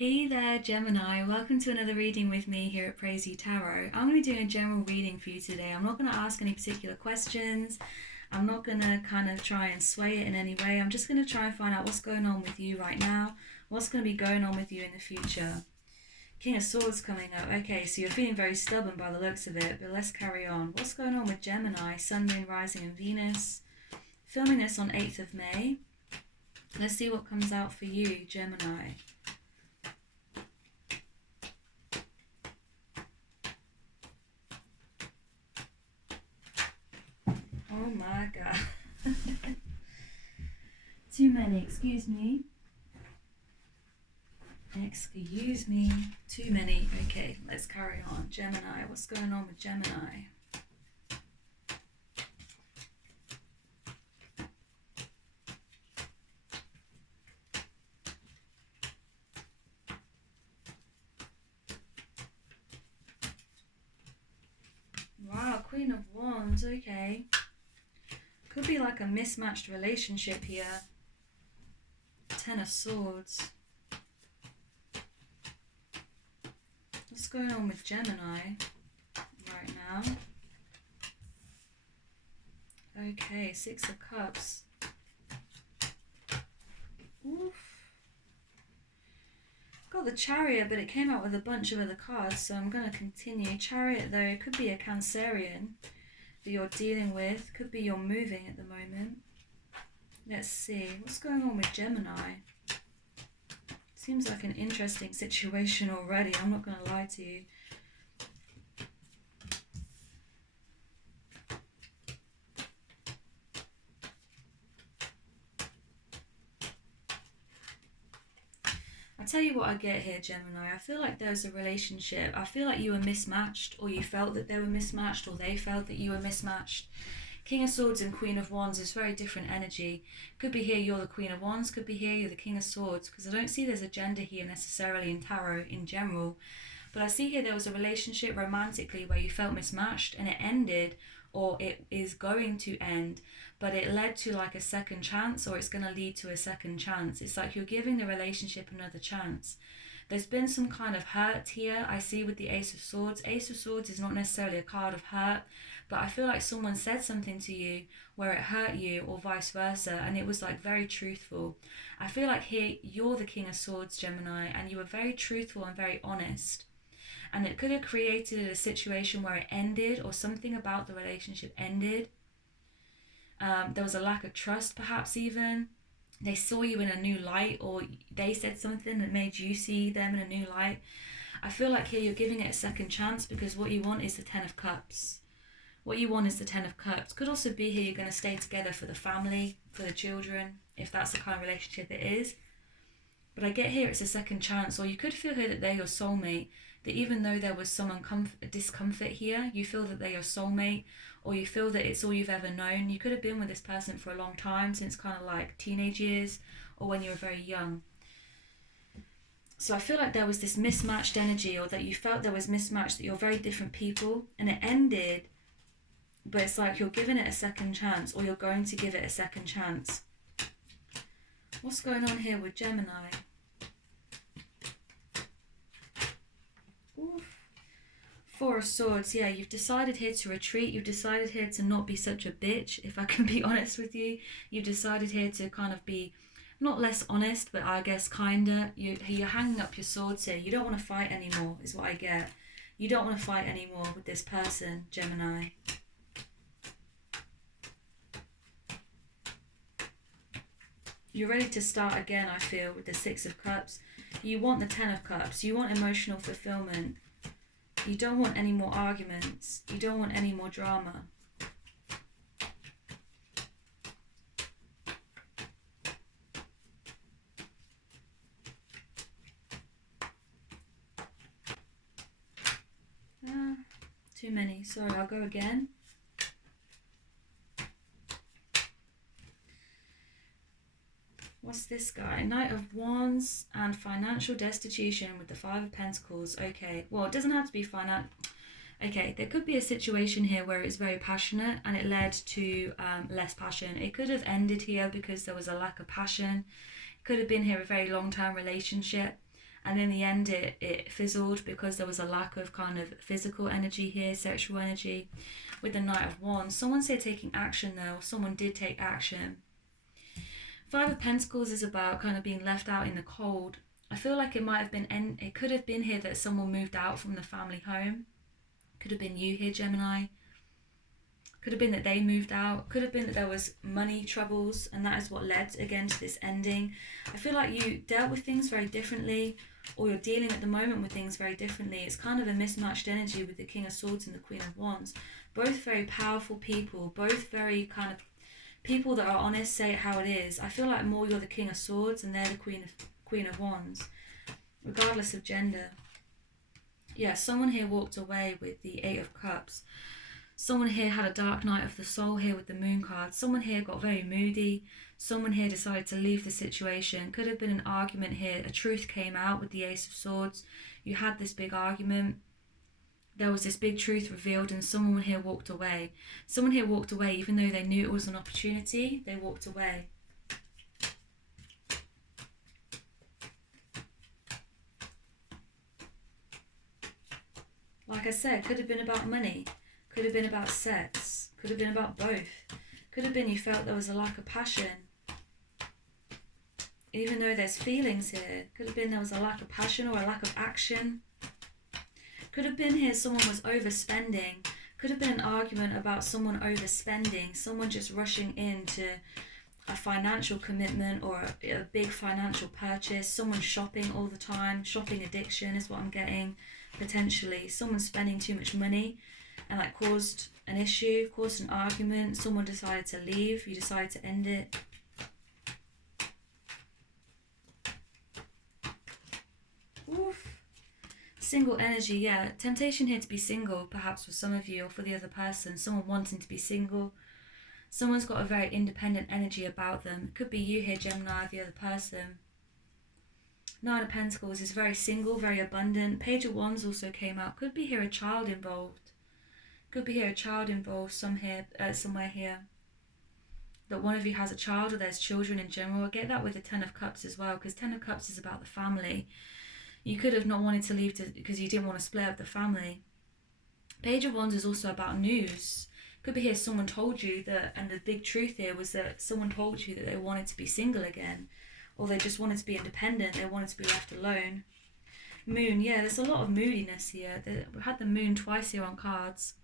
Hey there, Gemini. Welcome to another reading with me here at Praise You Tarot. I'm going to be doing a general reading for you today. I'm not going to ask any particular questions. I'm not going to kind of try and sway it in any way. I'm just going to try and find out what's going on with you right now, what's going to be going on with you in the future. King of Swords coming up. Okay, so you're feeling very stubborn by the looks of it, but let's carry on. What's going on with Gemini, Sun, Moon, Rising and Venus? Filming this on 8th of May. Let's see what comes out for you, Gemini. Oh my god. Too many, excuse me. Excuse me. Too many. Okay, let's carry on. Gemini, what's going on with Gemini? Wow, Queen of Wands, okay. Could be like a mismatched relationship here. Ten of Swords. What's going on with Gemini right now? Okay, Six of Cups. Oof. Got the Chariot, but it came out with a bunch of other cards, so I'm going to continue. Chariot, though, it could be a Cancerian that you're dealing with. Could be you're moving at the moment. Let's see. What's going on with Gemini? Seems like an interesting situation already. I'm not going to lie to you. I'll tell you what I get here, Gemini. I feel like there's a relationship. I feel like you were mismatched, or you felt that they were mismatched, or they felt that you were mismatched. King of Swords and Queen of Wands is very different energy. Could be here you're the Queen of Wands, could be here you're the King of Swords, because I don't see there's a gender here necessarily in tarot in general. But I see here there was a relationship romantically where you felt mismatched and it ended, or it is going to end, but it led to like a second chance, or it's going to lead to a second chance. It's like you're giving the relationship another chance. There's been some kind of hurt here, I see, with the Ace of Swords. Ace of Swords is not necessarily a card of hurt, but I feel like someone said something to you where it hurt you, or vice versa, and it was like very truthful. I feel like here you're the King of Swords, Gemini, and you were very truthful and very honest. And it could have created a situation where it ended, or something about the relationship ended. There was a lack of trust, perhaps even. They saw you in a new light, or they said something that made you see them in a new light. I feel like here you're giving it a second chance, because what you want is the Ten of Cups. What you want is the Ten of Cups. Could also be here you're going to stay together for the family, for the children, if that's the kind of relationship it is. But I get here it's a second chance, or you could feel here that they're your soulmate, that even though there was some discomfort here, you feel that they're your soulmate, or you feel that it's all you've ever known. You could have been with this person for a long time, since kind of like teenage years, or when you were very young. So I feel like there was this mismatched energy, or that you felt there was mismatched, that you're very different people, and it ended, but it's like you're giving it a second chance, or you're going to give it a second chance. What's going on here with Gemini? Oof. Four of Swords, yeah, you've decided here to retreat. You've decided here to not be such a bitch, if I can be honest with you. You've decided here to kind of be not less honest, but I guess kinder. You're hanging up your swords here. You don't want to fight anymore, is what I get. You don't want to fight anymore with this person, Gemini. You're ready to start again, I feel, with the Six of Cups. You want the Ten of Cups. You want emotional fulfillment. You don't want any more arguments. You don't want any more drama. Too many. Sorry, I'll go again. What's this guy? Knight of Wands and financial destitution with the Five of Pentacles. Okay, well, it doesn't have to be financial. Okay, there could be a situation here where it's very passionate and it led to less passion. It could have ended here because there was a lack of passion. It could have been here a very long-term relationship And in the end, it fizzled because there was a lack of kind of physical energy here, sexual energy. With the Knight of Wands, someone's here taking action though, or someone did take action. Five of Pentacles is about kind of being left out in the cold. I feel like it could have been here that someone moved out from the family home. Could have been you here, Gemini. Could have been that they moved out. Could have been that there was money troubles, and that is what led again to this ending. I feel like you dealt with things very differently, or you're dealing at the moment with things very differently. It's kind of a mismatched energy with the King of Swords and the Queen of Wands. Both very powerful people, both very kind of people that are honest, say it how it is. I feel like more you're the King of Swords and they're the Queen of Wands, regardless of gender. Yeah, someone here walked away with the Eight of Cups. Someone here had a dark night of the soul here with the Moon card. Someone here got very moody. Someone here decided to leave the situation. Could have been an argument here. A truth came out with the Ace of Swords. You had this big argument. There was this big truth revealed and someone here walked away. Someone here walked away even though they knew it was an opportunity. They walked away. Like I said, could have been about money. Could have been about sex. Could have been about both. Could have been you felt there was a lack of passion. Even though there's feelings here. Could have been there was a lack of passion or a lack of action. Could have been here someone was overspending. Could have been an argument about someone overspending. Someone just rushing into a financial commitment or a big financial purchase. Someone shopping all the time. Shopping addiction is what I'm getting. Potentially. Someone spending too much money. And that caused an issue, caused an argument. Someone decided to leave. You decided to end it. Oof. Single energy, yeah. Temptation here to be single, perhaps for some of you or for the other person. Someone wanting to be single. Someone's got a very independent energy about them. It could be you here, Gemini, or the other person. Nine of Pentacles is very single, very abundant. Page of Wands also came out. Could be here a child involved. Could be here a child involved somewhere here. That one of you has a child or there's children in general. I get that with the Ten of Cups as well, because Ten of Cups is about the family. You could have not wanted to leave because you didn't want to split up the family. Page of Wands is also about news. Could be here someone told you that, and the big truth here was that someone told you that they wanted to be single again, or they just wanted to be independent, they wanted to be left alone. Moon, yeah, there's a lot of moodiness here. We had the Moon twice here on cards.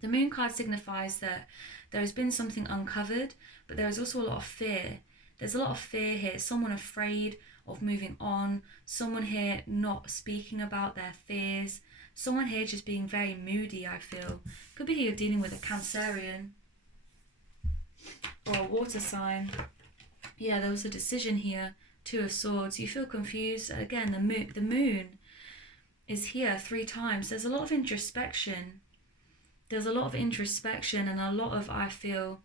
The Moon card signifies that there has been something uncovered, but there is also a lot of fear. There's a lot of fear here. Someone afraid of moving on. Someone here not speaking about their fears. Someone here just being very moody, I feel. Could be here dealing with a Cancerian or a water sign. Yeah, there was a decision here. Two of Swords. You feel confused. Again, the moon is here 3 times. There's a lot of introspection. There's a lot of introspection and a lot of, I feel,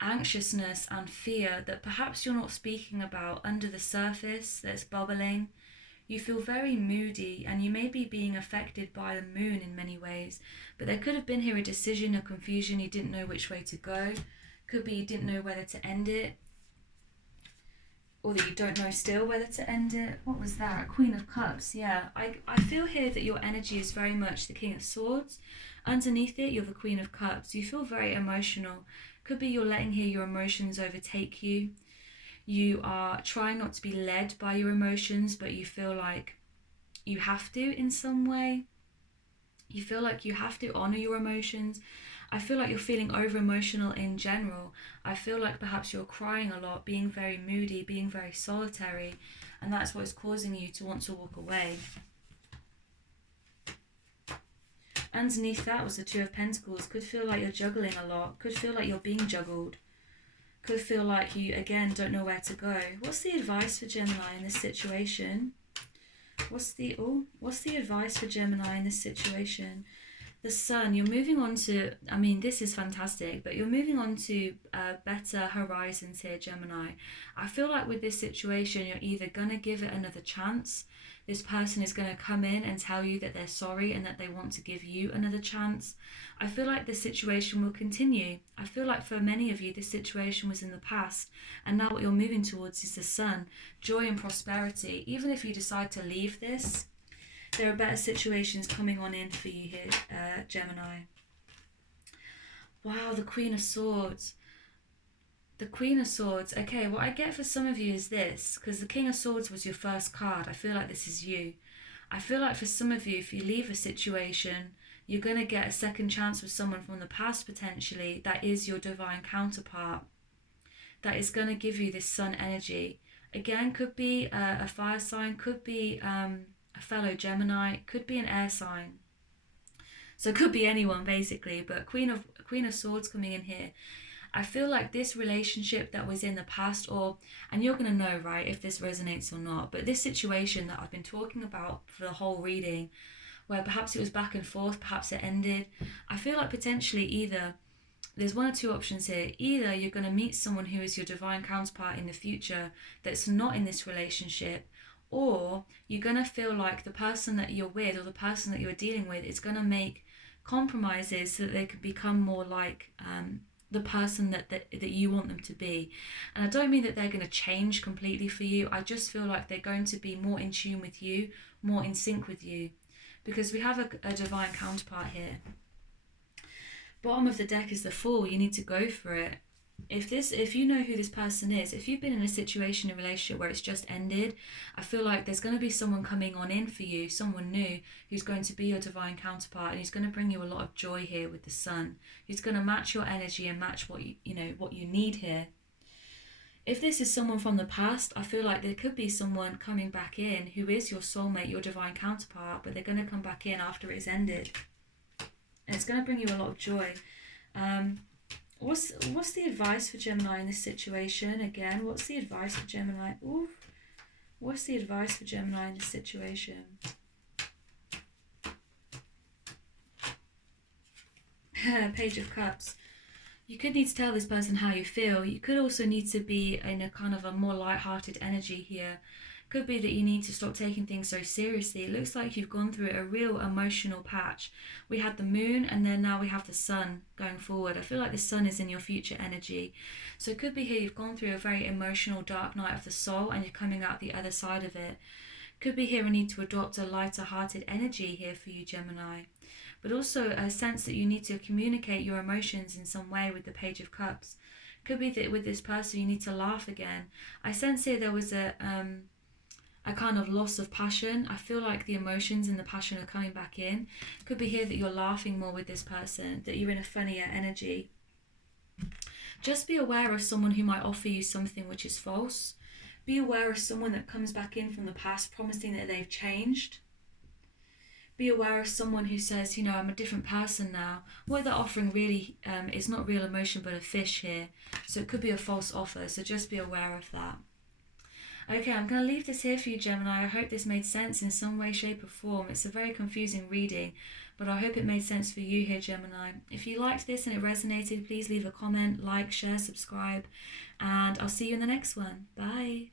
anxiousness and fear that perhaps you're not speaking about under the surface that's bubbling. You feel very moody and you may be being affected by the moon in many ways. But there could have been here a decision, a confusion. You didn't know which way to go. Could be you didn't know whether to end it. Or that you don't know still whether to end it. What was that? Queen of Cups, yeah. I feel here that your energy is very much the King of Swords. Underneath it, you're the Queen of Cups. You feel very emotional. Could be you're letting here your emotions overtake you. You are trying not to be led by your emotions, but you feel like you have to in some way. You feel like you have to honour your emotions. I feel like you're feeling over-emotional in general. I feel like perhaps you're crying a lot, being very moody, being very solitary, and that's what is causing you to want to walk away. Underneath that was the Two of Pentacles. Could feel like you're juggling a lot. Could feel like you're being juggled. Could feel like you, again, don't know where to go. What's the advice for Gemini in this situation? What's the advice for Gemini in this situation? The sun, you're moving on to, I mean, this is fantastic, but you're moving on to better horizons here, Gemini. I feel like with this situation, you're either going to give it another chance. This person is going to come in and tell you that they're sorry and that they want to give you another chance. I feel like this situation will continue. I feel like for many of you, this situation was in the past, and now what you're moving towards is the sun, joy and prosperity. Even if you decide to leave this, there are better situations coming on in for you here, Gemini. Wow, the Queen of Swords. The Queen of Swords. Okay, what I get for some of you is this, because the King of Swords was your first card. I feel like this is you. I feel like for some of you, if you leave a situation, you're going to get a second chance with someone from the past, potentially, that is your divine counterpart, that is going to give you this sun energy. Again, could be a fire sign, could be a fellow Gemini, could be an air sign. So it could be anyone, basically, but Queen of Swords coming in here. I feel like this relationship that was in the past, and you're going to know, right, if this resonates or not, but this situation that I've been talking about for the whole reading, where perhaps it was back and forth, perhaps it ended, I feel like potentially either, there's one or two options here. Either you're going to meet someone who is your divine counterpart in the future that's not in this relationship, or you're going to feel like the person that you're with or the person that you're dealing with is going to make compromises so that they can become more like the person that you want them to be. And I don't mean that they're going to change completely for you. I just feel like they're going to be more in tune with you, more in sync with you, because we have a divine counterpart here. Bottom of the deck is the Fool. You need to go for it. If you know who this person is, if you've been in a situation, a relationship where it's just ended, I feel like there's going to be someone coming on in for you, someone new who's going to be your divine counterpart, and who's going to bring you a lot of joy here with the sun, who's going to match your energy and match what you need here. If this is someone from the past, I feel like there could be someone coming back in who is your soulmate, your divine counterpart, but they're going to come back in after it's ended. And it's going to bring you a lot of joy. What's the advice for Gemini in this situation? Again, what's the advice for Gemini? Ooh, what's the advice for Gemini in this situation? Page of Cups. You could need to tell this person how you feel. You could also need to be in a kind of a more light-hearted energy here. Could be that you need to stop taking things so seriously. It looks like you've gone through a real emotional patch. We had the moon, and then now we have the sun going forward. I feel like the sun is in your future energy. So it could be here you've gone through a very emotional dark night of the soul, and you're coming out the other side of it. Could be here a need to adopt a lighter hearted energy here for you, Gemini. But also a sense that you need to communicate your emotions in some way with the Page of Cups. Could be that with this person you need to laugh again. I sense here there was a kind of loss of passion. I feel like the emotions and the passion are coming back in. Could be here that you're laughing more with this person, that you're in a funnier energy. Just be aware of someone who might offer you something which is false. Be aware of someone that comes back in from the past promising that they've changed. Be aware of someone who says, I'm a different person now. What they're offering really is not real emotion but a fish here. So it could be a false offer, so just be aware of that. Okay, I'm going to leave this here for you, Gemini. I hope this made sense in some way, shape or form. It's a very confusing reading, but I hope it made sense for you here, Gemini. If you liked this and it resonated, please leave a comment, like, share, subscribe, and I'll see you in the next one. Bye.